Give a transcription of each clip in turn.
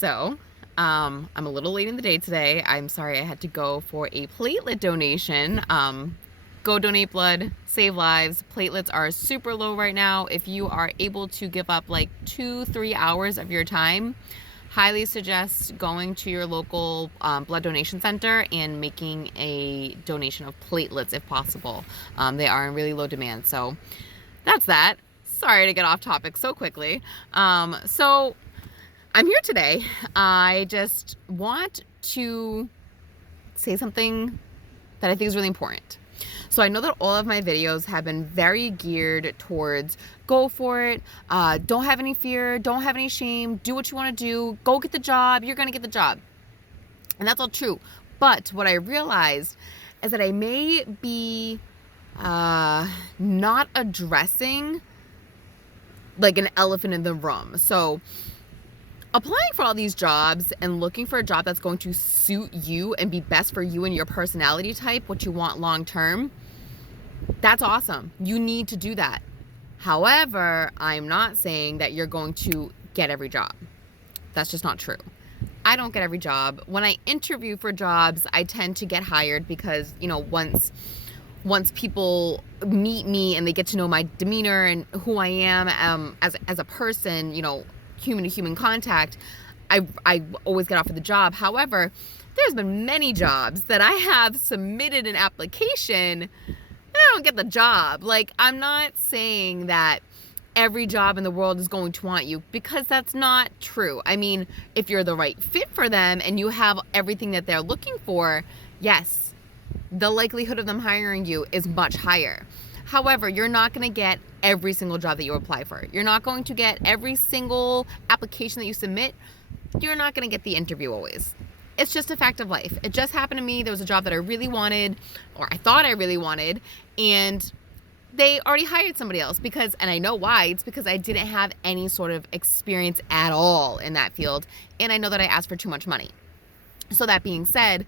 So, I'm a little late in the day today. I'm sorry I had to go for a platelet donation. Go donate blood, save lives. Platelets are super low right now. If you are able to give up like 2-3 hours of your time, highly suggest going to your local blood donation center and making a donation of platelets if possible. They are in really low demand. So that's that. Sorry to get off topic so quickly. So I'm here today. I just want to say something that I think is really important. So I know that all of my videos have been very geared towards go for it, don't have any fear, don't have any shame, do what you want to do, go get the job, you're going to get the job. And that's all true. But what I realized is that I may be not addressing like an elephant in the room. So applying for all these jobs and looking for a job that's going to suit you and be best for you and your personality type, what you want long term, that's awesome. You need to do that. However, I'm not saying that you're going to get every job. That's just not true. I don't get every job. When I interview for jobs, I tend to get hired because, once people meet me and they get to know my demeanor and who I am as a person, human to human contact, I always get offered the job. However, there's been many jobs that I have submitted an application and I don't get the job. Like, I'm not saying that every job in the world is going to want you, because that's not true. I mean, if you're the right fit for them and you have everything that they're looking for, yes, the likelihood of them hiring you is much higher. However, you're not going to get every single job that you apply for. You're not going to get every single application that you submit. You're not going to get the interview always. It's just a fact of life. It just happened to me. There was a job that I really wanted, or I thought I really wanted, and they already hired somebody else and I know why. It's because I didn't have any sort of experience at all in that field, and I know that I asked for too much money. So that being said,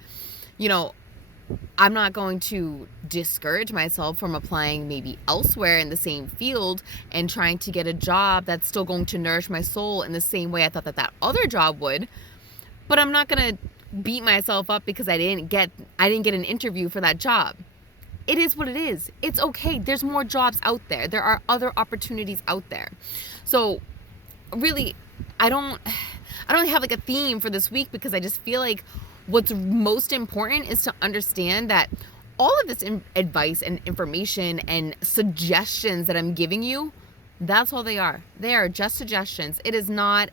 I'm not going to discourage myself from applying maybe elsewhere in the same field and trying to get a job that's still going to nourish my soul in the same way I thought that other job would. But I'm not going to beat myself up because I didn't get an interview for that job. It is what it is. It's okay. There's more jobs out there. There are other opportunities out there. So really, I don't have like a theme for this week, because I just feel like what's most important is to understand that all of this advice and information and suggestions that I'm giving you, that's all they are. They are just suggestions. It is not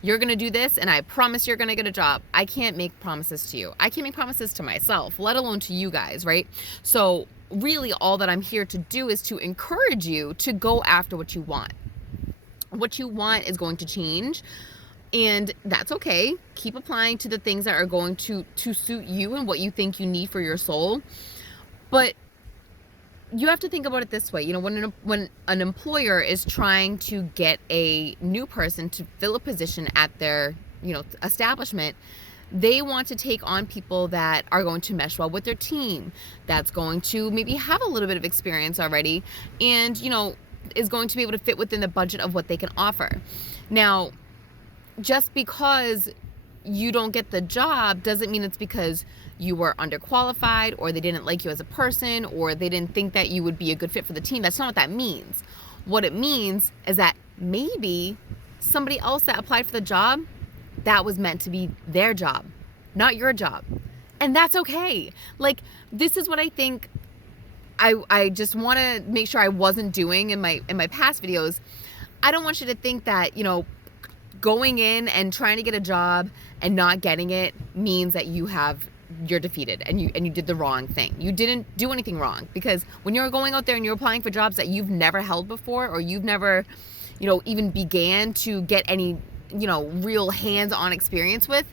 you're going to do this and I promise you're going to get a job. I can't make promises to you. I can't make promises to myself, let alone to you guys, right? So really all that I'm here to do is to encourage you to go after what you want. What you want is going to change, and that's okay. Keep applying to the things that are going to suit you and what you think you need for your soul. But you have to think about it this way. When an employer is trying to get a new person to fill a position at their, establishment, they want to take on people that are going to mesh well with their team, that's going to maybe have a little bit of experience already, and, is going to be able to fit within the budget of what they can offer. Now, just because you don't get the job doesn't mean it's because you were underqualified, or they didn't like you as a person, or they didn't think that you would be a good fit for the team. That's not what that means. What it means is that maybe somebody else that applied for the job, that was meant to be their job, not your job. And that's okay. Like, this is what I think I just want to make sure I wasn't doing in my past videos. I don't want you to think that, going in and trying to get a job and not getting it means that you're defeated and you did the wrong thing. You didn't do anything wrong, because when you're going out there and you're applying for jobs that you've never held before, or you've never, even began to get any, real hands-on experience with,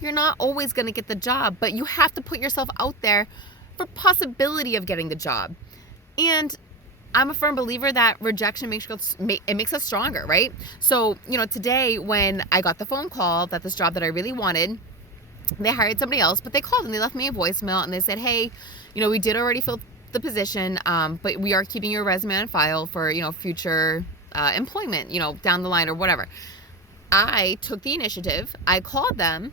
you're not always going to get the job. But you have to put yourself out there for possibility of getting the job. And I'm a firm believer that rejection makes us stronger, right? So, today when I got the phone call that this job that I really wanted, they hired somebody else, but they called and they left me a voicemail and they said, hey, we did already fill the position, but we are keeping your resume on file for, future employment, down the line or whatever. I took the initiative. I called them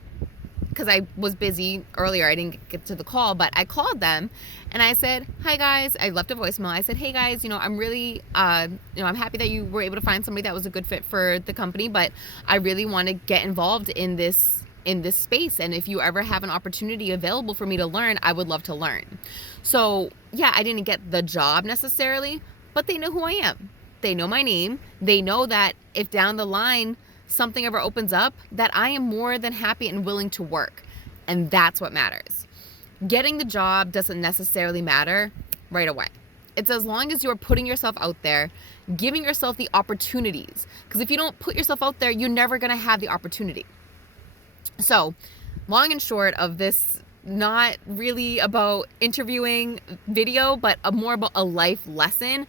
because I was busy earlier. I didn't get to the call, but I called them and I said, hi guys. I left a voicemail. I said, hey guys, I'm really, I'm happy that you were able to find somebody that was a good fit for the company, but I really want to get involved in this space. And if you ever have an opportunity available for me to learn, I would love to learn. So yeah, I didn't get the job necessarily, but they know who I am. They know my name. They know that if down the line something ever opens up, that I am more than happy and willing to work. And that's what matters. Getting the job doesn't necessarily matter right away. It's as long as you're putting yourself out there, giving yourself the opportunities. Because if you don't put yourself out there, you're never going to have the opportunity. So, long and short of this, not really about interviewing video, but more about a life lesson.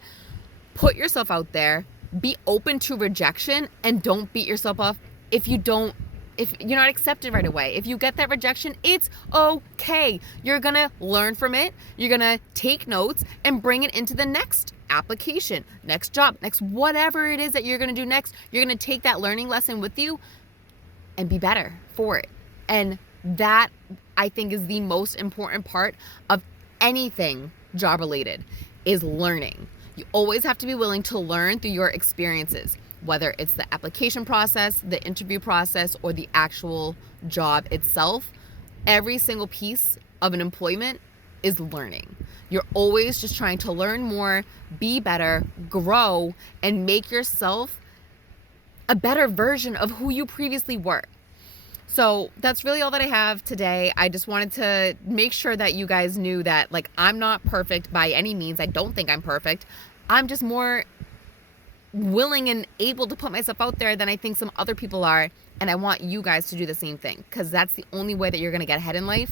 Put yourself out there. Be open to rejection and don't beat yourself up if you're not accepted right away. If you get that rejection, it's okay. You're gonna learn from it. You're gonna take notes and bring it into the next application, next job, next whatever it is that you're gonna do next. You're gonna take that learning lesson with you and be better for it. And that, I think, is the most important part of anything job related, is learning. You always have to be willing to learn through your experiences, whether it's the application process, the interview process, or the actual job itself. Every single piece of an employment is learning. You're always just trying to learn more, be better, grow, and make yourself a better version of who you previously were. So that's really all that I have today. I just wanted to make sure that you guys knew that, like, I'm not perfect by any means. I don't think I'm perfect. I'm just more willing and able to put myself out there than I think some other people are. And I want you guys to do the same thing, because that's the only way that you're going to get ahead in life,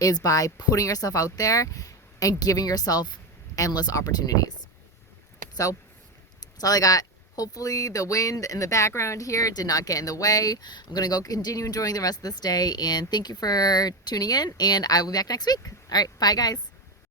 is by putting yourself out there and giving yourself endless opportunities. So that's all I got. Hopefully the wind in the background here did not get in the way. I'm going to go continue enjoying the rest of this day. And thank you for tuning in. And I will be back next week. All right. Bye, guys.